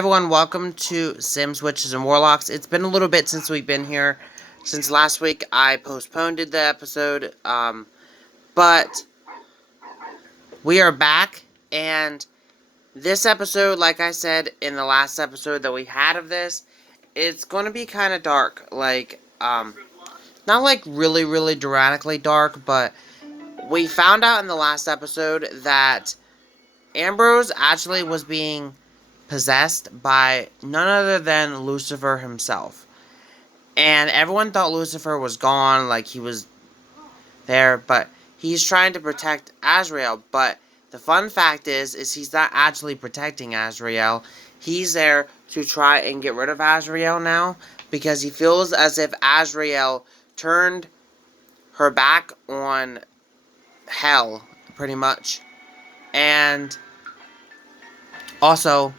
Everyone, welcome to Sims, Witches, and Warlocks. It's been a little bit since we've been here. Since last week, I postponed the episode, but we are back, and this episode, like I said in the last episode that we had of this, it's going to be kind of dark. Not like really, really dramatically dark, but we found out in the last episode that Ambrose actually was being possessed by none other than Lucifer himself. And everyone thought Lucifer was gone, like he was there, but he's trying to protect Azrael. But the fun fact is he's not actually protecting Azrael. He's there to try and get rid of Azrael now, because he feels as if Azrael turned her back on hell, pretty much. And also,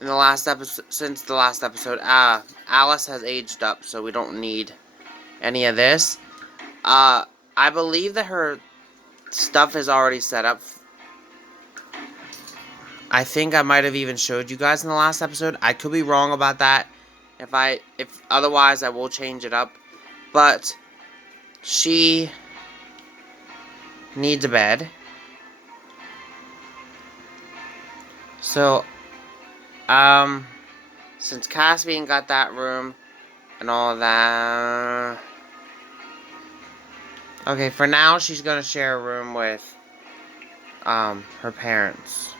in the last episode, since the last episode, Alice has aged up, so we don't need any of this. I believe that her stuff is already set up. I think I might have even showed you guys in the last episode. I could be wrong about that. If otherwise, I will change it up. But she needs a bed. So, since Caspian got that room and all that. Okay, for now, she's gonna share a room with, her parents.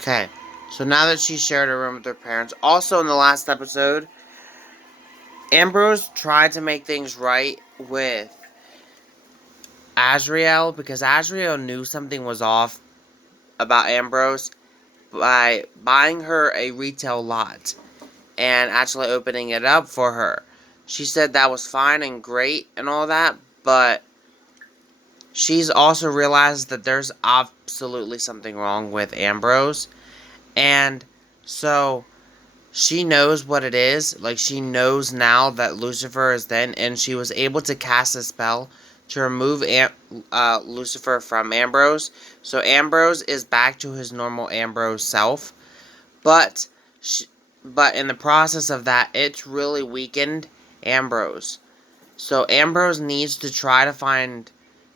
Okay, so now that she shared a room with her parents, also in the last episode, Ambrose tried to make things right with Azrael, because Azrael knew something was off about Ambrose by buying her a retail lot and actually opening it up for her. She said that was fine and great and all that, but she's also realized that there's absolutely something wrong with Ambrose. And so she knows what it is. Like, she knows now that Lucifer is then, and she was able to cast a spell to remove Lucifer from Ambrose. So Ambrose is back to his normal Ambrose self. But but in the process of that, it's really weakened Ambrose. So Ambrose needs to try to find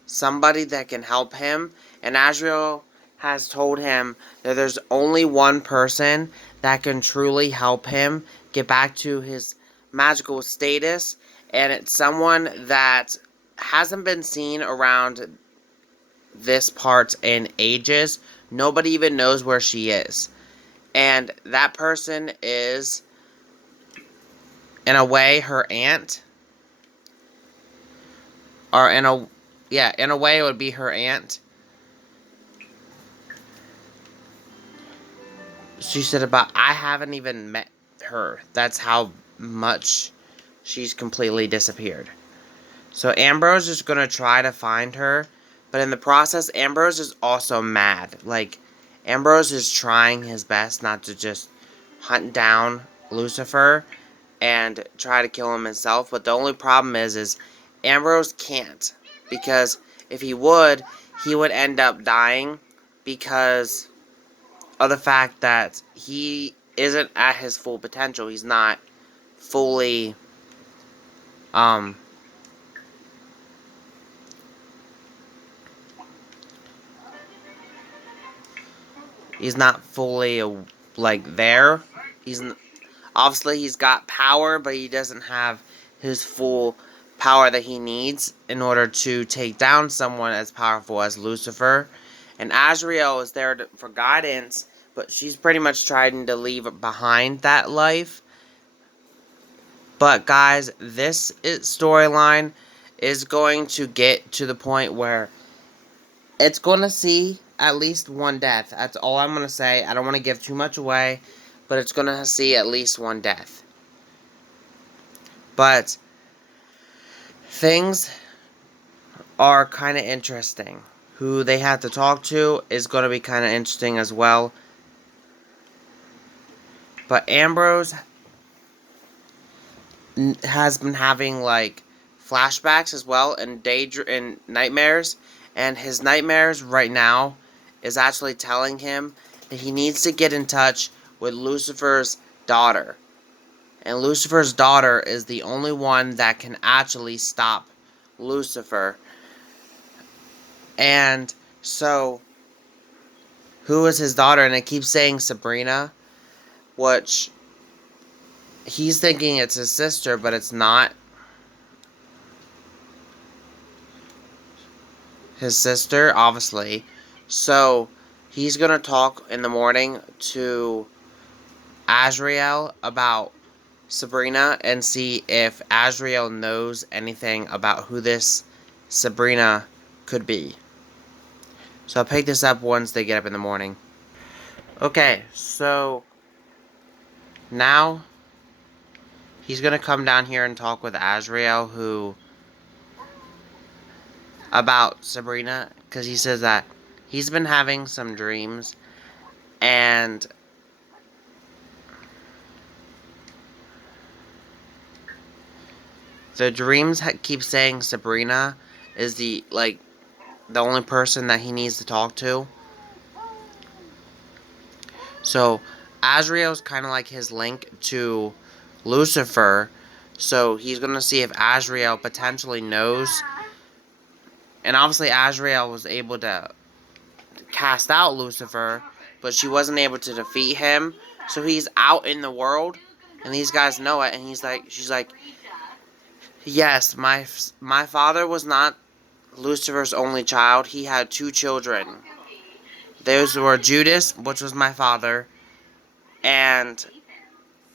somebody that can help him. And Azrael has told him that there's only one person that can truly help him get back to his magical status. And it's someone that hasn't been seen around this part in ages. Nobody even knows where she is. And that person is, in a way, her aunt. Or in a way it would be her aunt. She said I haven't even met her. That's how much she's completely disappeared. So Ambrose is going to try to find her. But in the process, Ambrose is also mad. Like, Ambrose is trying his best not to just hunt down Lucifer and try to kill him himself. But the only problem is Ambrose can't. Because if he would end up dying because of the fact that he isn't at his full potential. He's not fully, he's not fully, like, there. Obviously, he's got power, but he doesn't have his full power that he needs in order to take down someone as powerful as Lucifer. And Azrael is there for guidance, but she's pretty much trying to leave behind that life. But guys, this storyline is going to get to the point where it's going to see at least one death. That's all I'm going to say. I don't want to give too much away, but it's going to see at least one death. But things are kind of interesting. Who they have to talk to is going to be kind of interesting as well. But Ambrose has been having like flashbacks as well and and nightmares, and his nightmares right now is actually telling him that he needs to get in touch with Lucifer's daughter. And Lucifer's daughter is the only one that can actually stop Lucifer. And so, who is his daughter? And it keeps saying Sabrina, which he's thinking it's his sister, but it's not his sister, obviously. So, he's going to talk in the morning to Azrael about Sabrina and see if Azrael knows anything about who this Sabrina could be. So I'll pick this up once they get up in the morning. Okay, so now he's going to come down here and talk with Azrael about Sabrina, because he says that he's been having some dreams, and the dreams keep saying Sabrina is the only person that he needs to talk to. So Azrael's kind of like his link to Lucifer. So he's going to see if Azrael potentially knows. And obviously Azrael was able to cast out Lucifer, but she wasn't able to defeat him. So he's out in the world, and these guys know it. And she's like, yes, my father was not Lucifer's only child. He had two children. Those were Judas, which was my father, and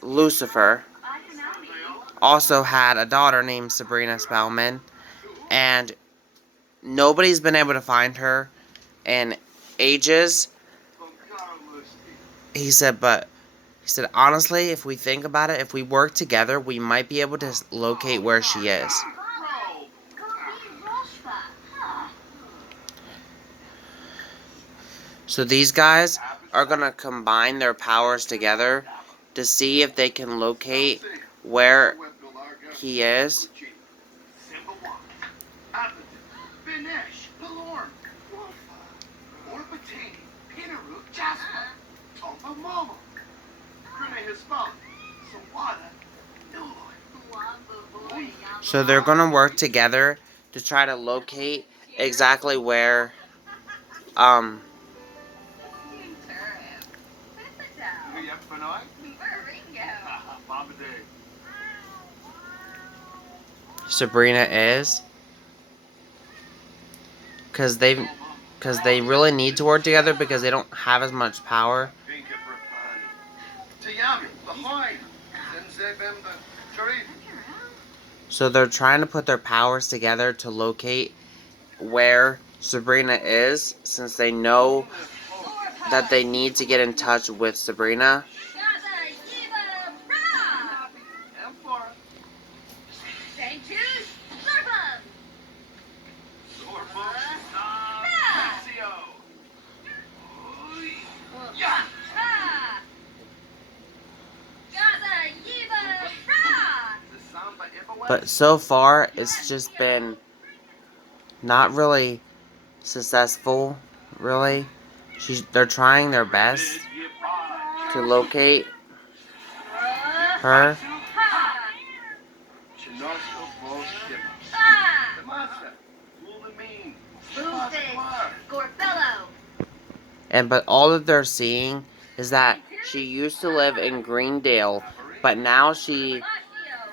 Lucifer also had a daughter named Sabrina Spellman, and nobody's been able to find her in ages. He said, honestly, if we think about it, if we work together, we might be able to locate where she is. So these guys are going to combine their powers together to see if they can locate where he is. So they're going to work together to try to locate exactly where Sabrina is, because they really need to work together because they don't have as much power. So they're trying to put their powers together to locate where Sabrina is, since they know that they need to get in touch with Sabrina. But so far, it's just been not really successful, really. They're trying their best to locate her. But all that they're seeing is that she used to live in Greendale, but now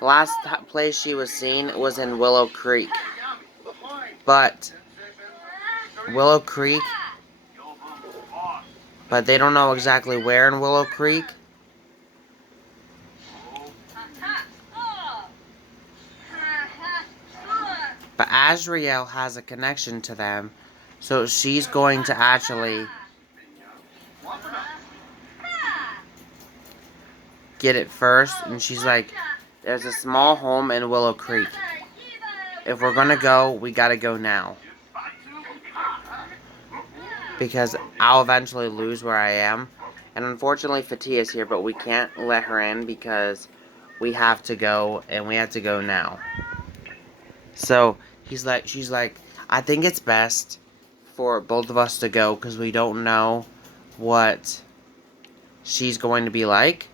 last place she was seen was in Willow Creek. But Willow Creek, but they don't know exactly where in Willow Creek. But Azrael has a connection to them, so she's going to actually get it first. And she's like, there's a small home in Willow Creek. if we're gonna go, we gotta go now. Because I'll eventually lose where I am. And unfortunately, Fatih is here, but we can't let her in because we have to go, and we have to go now. So she's like, I think it's best for both of us to go because we don't know what she's going to be like.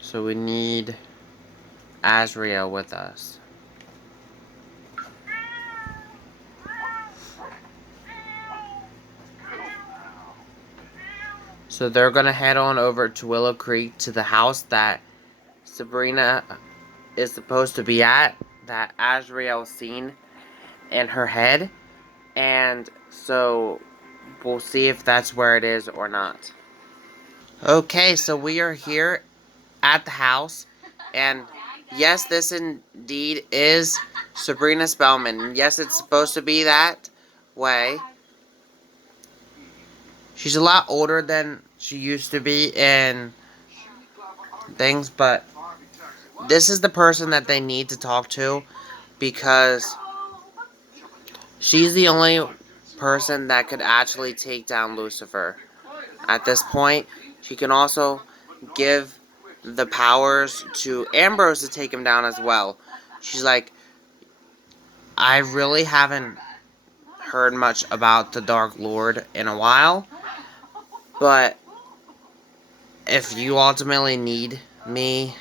So we need Azreal with us. So they're going to head on over to Willow Creek to the house that Sabrina is supposed to be at, that Azreal seen in her head. And so we'll see if that's where it is or not. Okay, so we are here at the house. And yes, this indeed is Sabrina Spellman. Yes, it's supposed to be that way. She's a lot older than she used to be in things, but this is the person that they need to talk to because she's the only person that could actually take down Lucifer. At this point, she can also give the powers to Ambrose to take him down as well. She's like, I really haven't heard much about the Dark Lord in a while, but if you ultimately need me,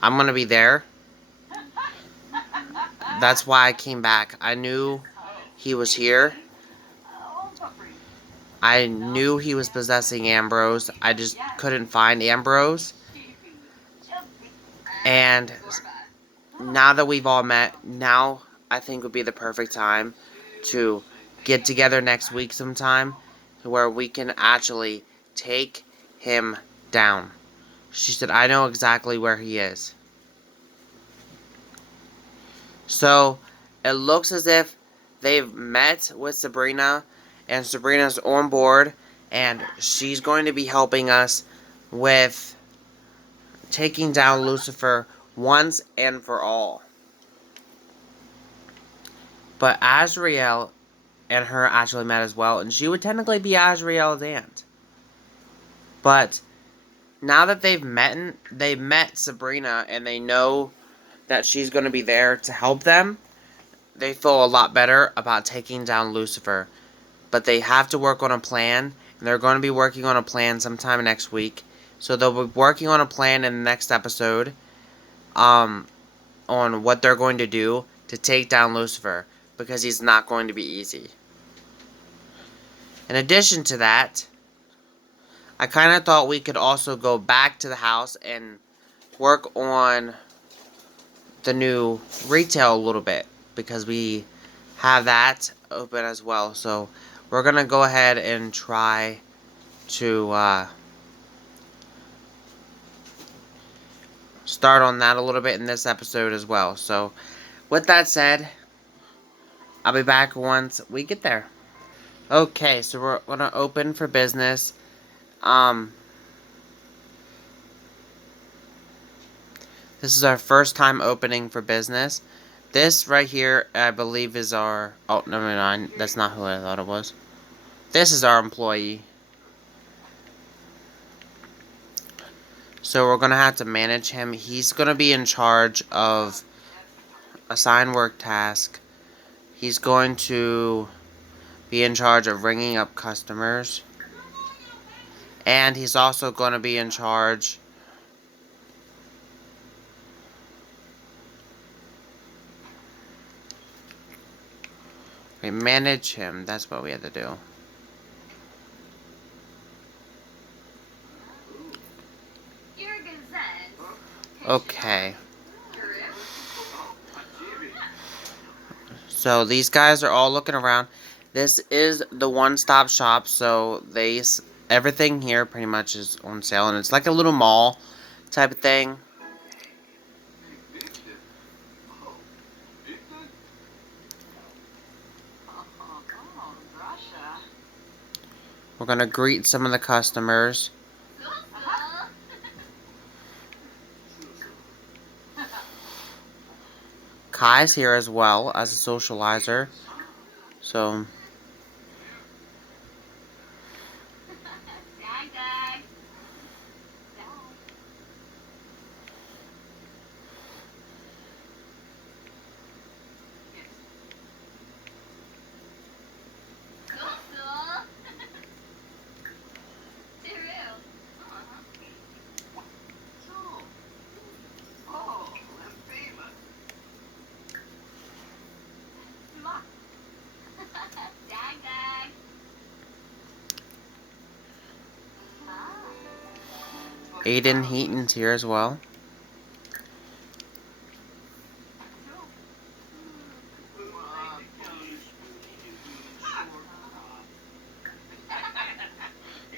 I'm gonna be there. That's why I came back. I knew he was here. I knew he was possessing Ambrose. I just couldn't find Ambrose. And now that we've all met, now I think would be the perfect time to get together next week sometime where we can actually take him down. She said, I know exactly where he is. So, it looks as if they've met with Sabrina, and Sabrina's on board, and she's going to be helping us with taking down Lucifer once and for all. But Azreal and her actually met as well, and she would technically be Azreal's aunt. But now that they've met Sabrina, and they know that she's going to be there to help them, they feel a lot better about taking down Lucifer. But they have to work on a plan, and they're going to be working on a plan sometime next week. So they'll be working on a plan in the next episode on what they're going to do to take down Lucifer, because he's not going to be easy. In addition to that, I kind of thought we could also go back to the house and work on the new retail a little bit, because we have that open as well. So we're going to go ahead and try to start on that a little bit in this episode as well. So with that said, I'll be back once we get there. Okay, so we're going to open for business. This is our first time opening for business. This right here, I believe, is our... Oh, never mind. That's not who I thought it was. This is our employee. So we're going to have to manage him. He's going to be in charge of assigned work task. He's going to be in charge of ringing up customers. And he's also going to be in charge... We manage him. That's what we have to do. Okay. So these guys are all looking around. This is the one-stop shop, so everything here pretty much is on sale, and it's like a little mall type of thing. We're gonna greet some of the customers. Kai's here as well as a socializer. So Aiden Heaton's here as well.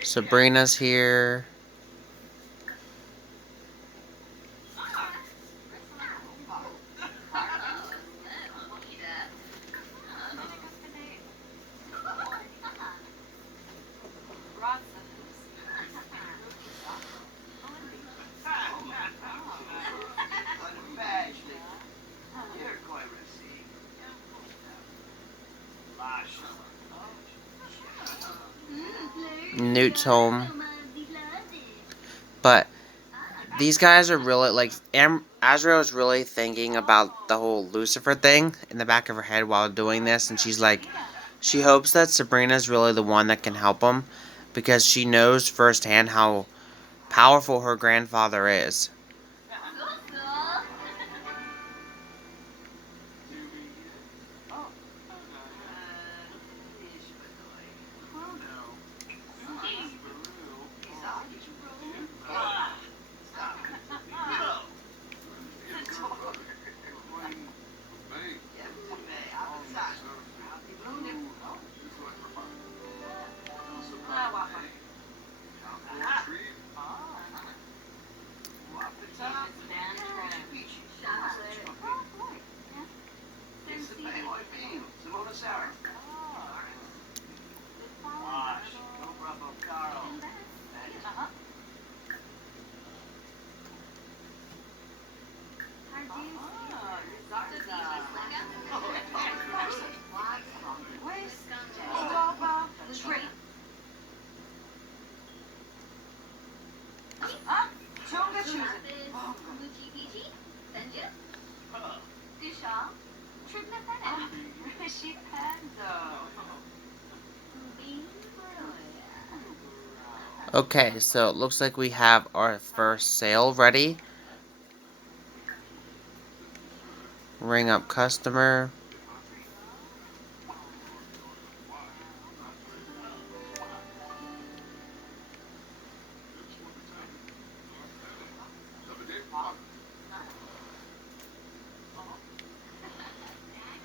Sabrina's here. Newt's home. But these guys are really, like, Azrael is really thinking about the whole Lucifer thing in the back of her head while doing this, and she's like, she hopes that Sabrina's really the one that can help him, because she knows firsthand how powerful her grandfather is. Okay, so it looks like we have our first sale ready. Ring up customer.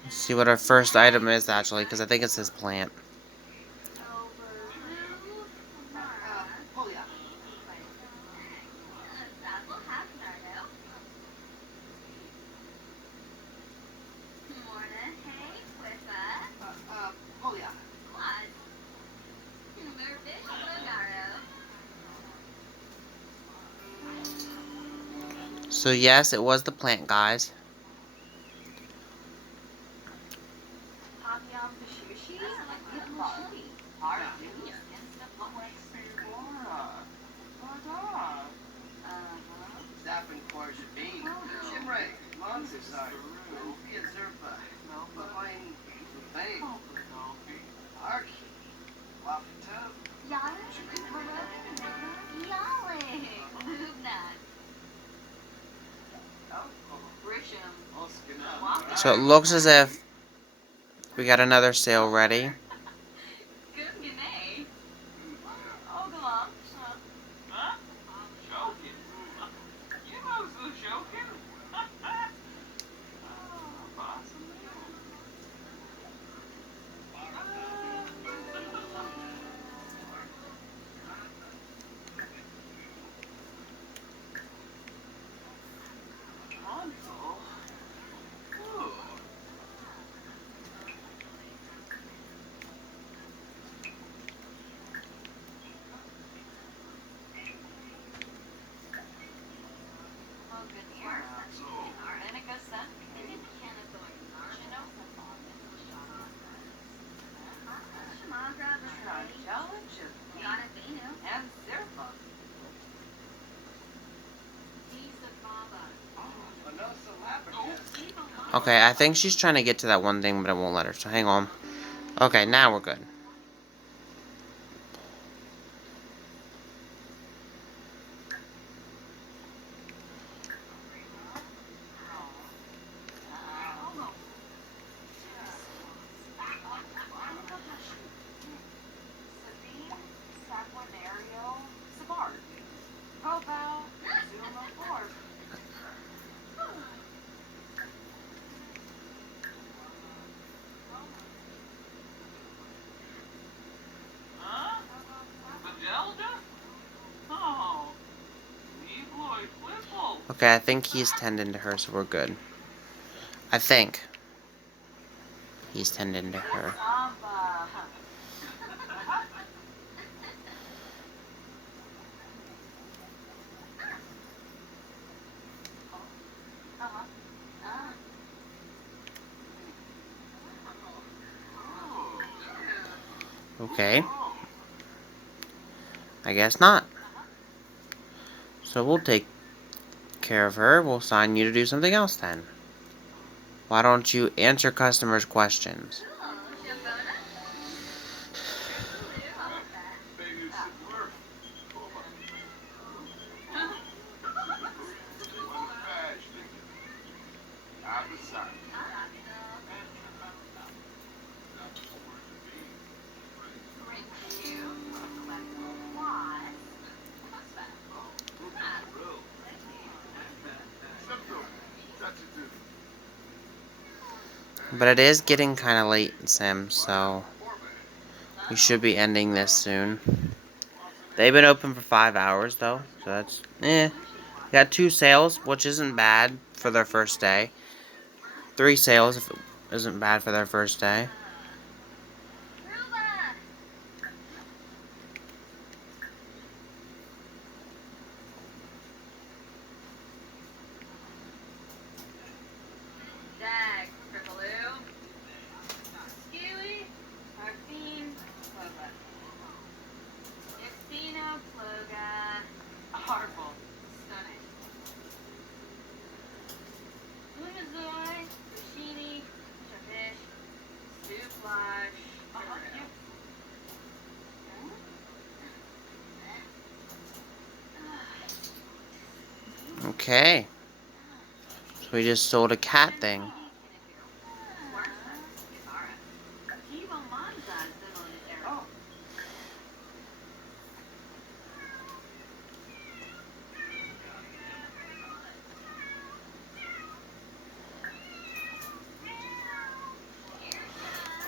Let's see what our first item is, actually, because I think it says plant. So yes, it was the plant, guys. So it looks as if we got another sale ready. Okay, I think she's trying to get to that one thing, but it won't let her, so hang on. Okay, now we're good. Okay, I think he's tending to her, so we're good. I think he's tending to her. Okay. I guess not. So we'll take care of her. We'll assign you to do something else then. Why don't you answer customers' questions? But it is getting kind of late, Sim, so we should be ending this soon. They've been open for 5 hours, though, so that's, Got 2 sales, which isn't bad for their first day. 3 sales, if it isn't bad for their first day. Okay. So we just sold a cat thing.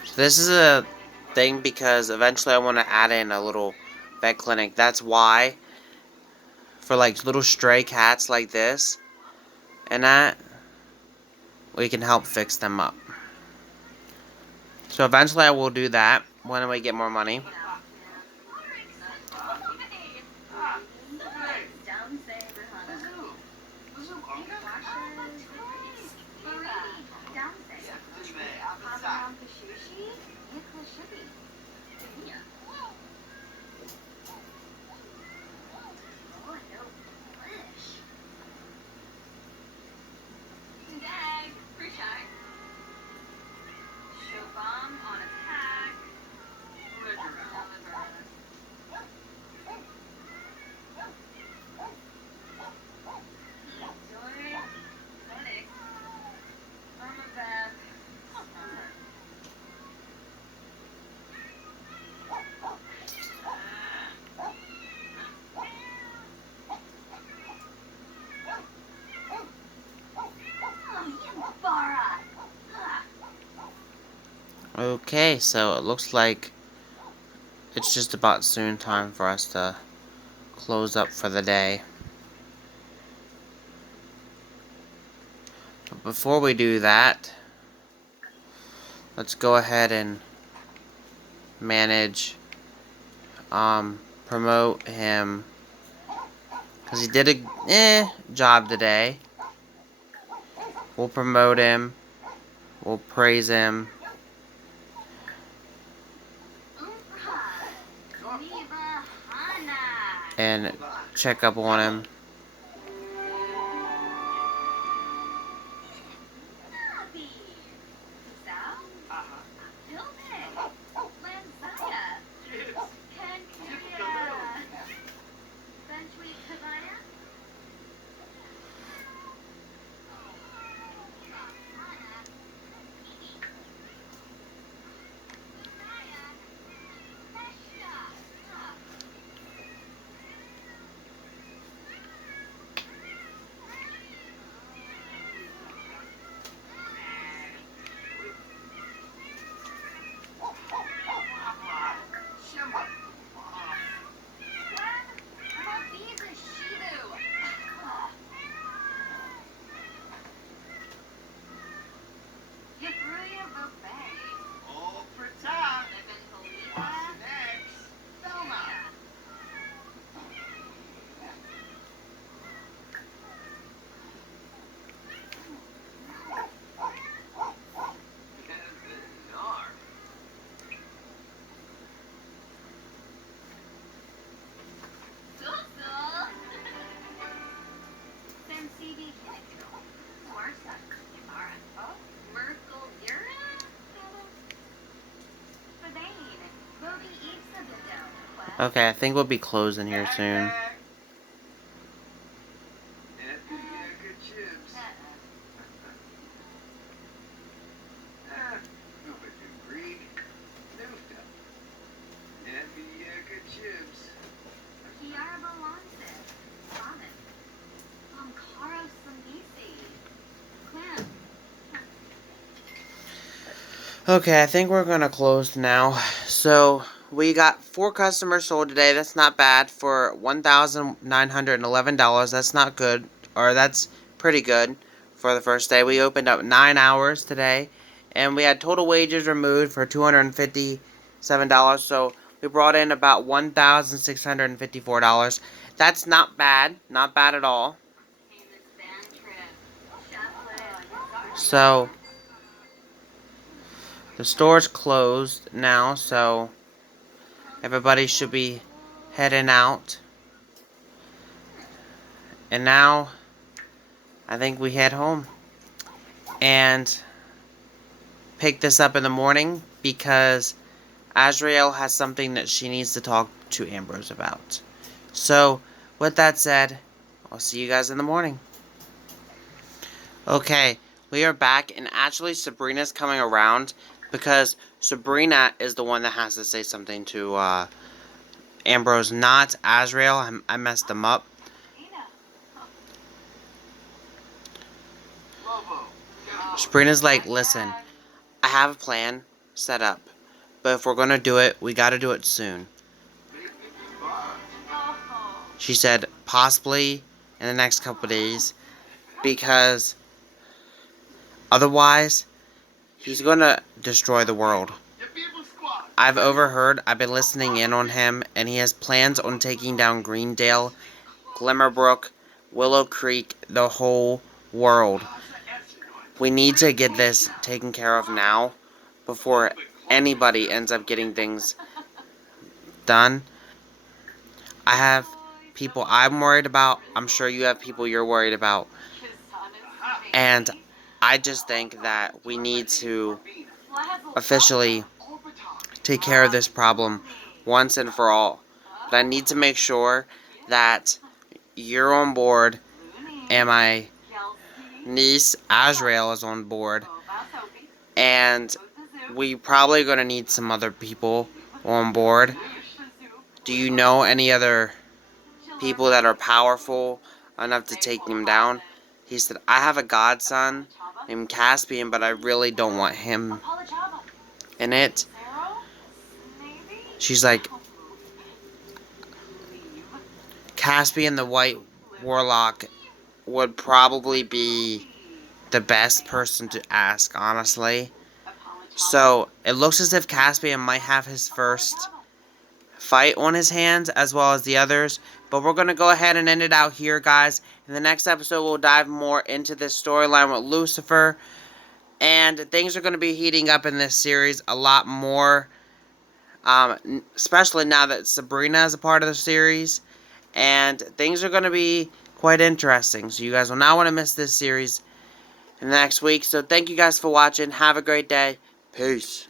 So this is a thing because eventually I want to add in a little vet clinic. That's why. For like little stray cats like this and that, we can help fix them up. So eventually I will do that when we get more money. Okay, so it looks like it's just about soon time for us to close up for the day. But before we do that, let's go ahead and manage, promote him, because he did a job today. We'll promote him, we'll praise him, and check up on him. Okay, I think we'll be closing here soon. Okay, I think we're gonna close now. So we got 4 customers sold today. That's not bad for $1,911. That's not good, or that's pretty good for the first day. We opened up 9 hours today, and we had total wages removed for $257. So we brought in about $1,654. That's not bad, not bad at all. So the store's closed now, so everybody should be heading out. And now, I think we head home and pick this up in the morning because Azrael has something that she needs to talk to Ambrose about. So, with that said, I'll see you guys in the morning. Okay, we are back, and actually Sabrina's coming around because Sabrina is the one that has to say something to Ambrose, not Azrael. I messed them up. Sabrina's like, listen, I have a plan set up, but if we're gonna do it, we gotta do it soon. She said, possibly in the next couple days, because otherwise, he's gonna destroy the world. I've been listening in on him, and he has plans on taking down Greendale, Glimmerbrook, Willow Creek, the whole world. We need to get this taken care of now, before anybody ends up getting things done. I have people I'm worried about. I'm sure you have people you're worried about. And I just think that we need to officially take care of this problem once and for all. But I need to make sure that you're on board and my niece Azrael is on board. And we probably going to need some other people on board. Do you know any other people that are powerful enough to take him down? He said, I have a godson named Caspian, but I really don't want him in it. She's like, Caspian the White Warlock would probably be the best person to ask, honestly. So, it looks as if Caspian might have his first fight on his hands, as well as the others. But we're going to go ahead and end it out here, guys. In the next episode, we'll dive more into this storyline with Lucifer. And things are going to be heating up in this series a lot more. Especially now that Sabrina is a part of the series. and things are going to be quite interesting. So you guys will not want to miss this series in the next week. So thank you guys for watching. Have a great day. Peace.